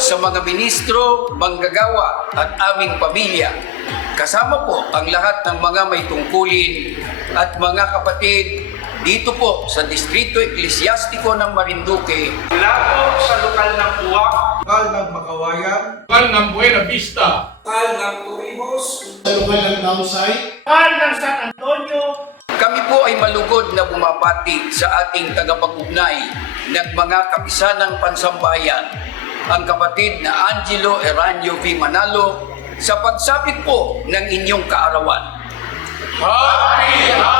sa mga ministro, manggagawa at aming pamilya. Kasama po ang lahat ng mga may tungkulin at mga kapatid dito po sa Distrito Eklesyastiko ng Marinduque. Mula po sa lokal ng Puwak, Lokal ng Makawayan, Lokal ng Buena Vista. lokal ng Turimos, sa lokal ng Nausay, lokal ng San Antonio, Kami po ay malugod na bumabati sa ating tagapag-ugnay ng mga kapisanang pansambayan, ang kapatid na Angelo Eranio V. Manalo, sa pagsapit po ng inyong kaarawan. Happy, happy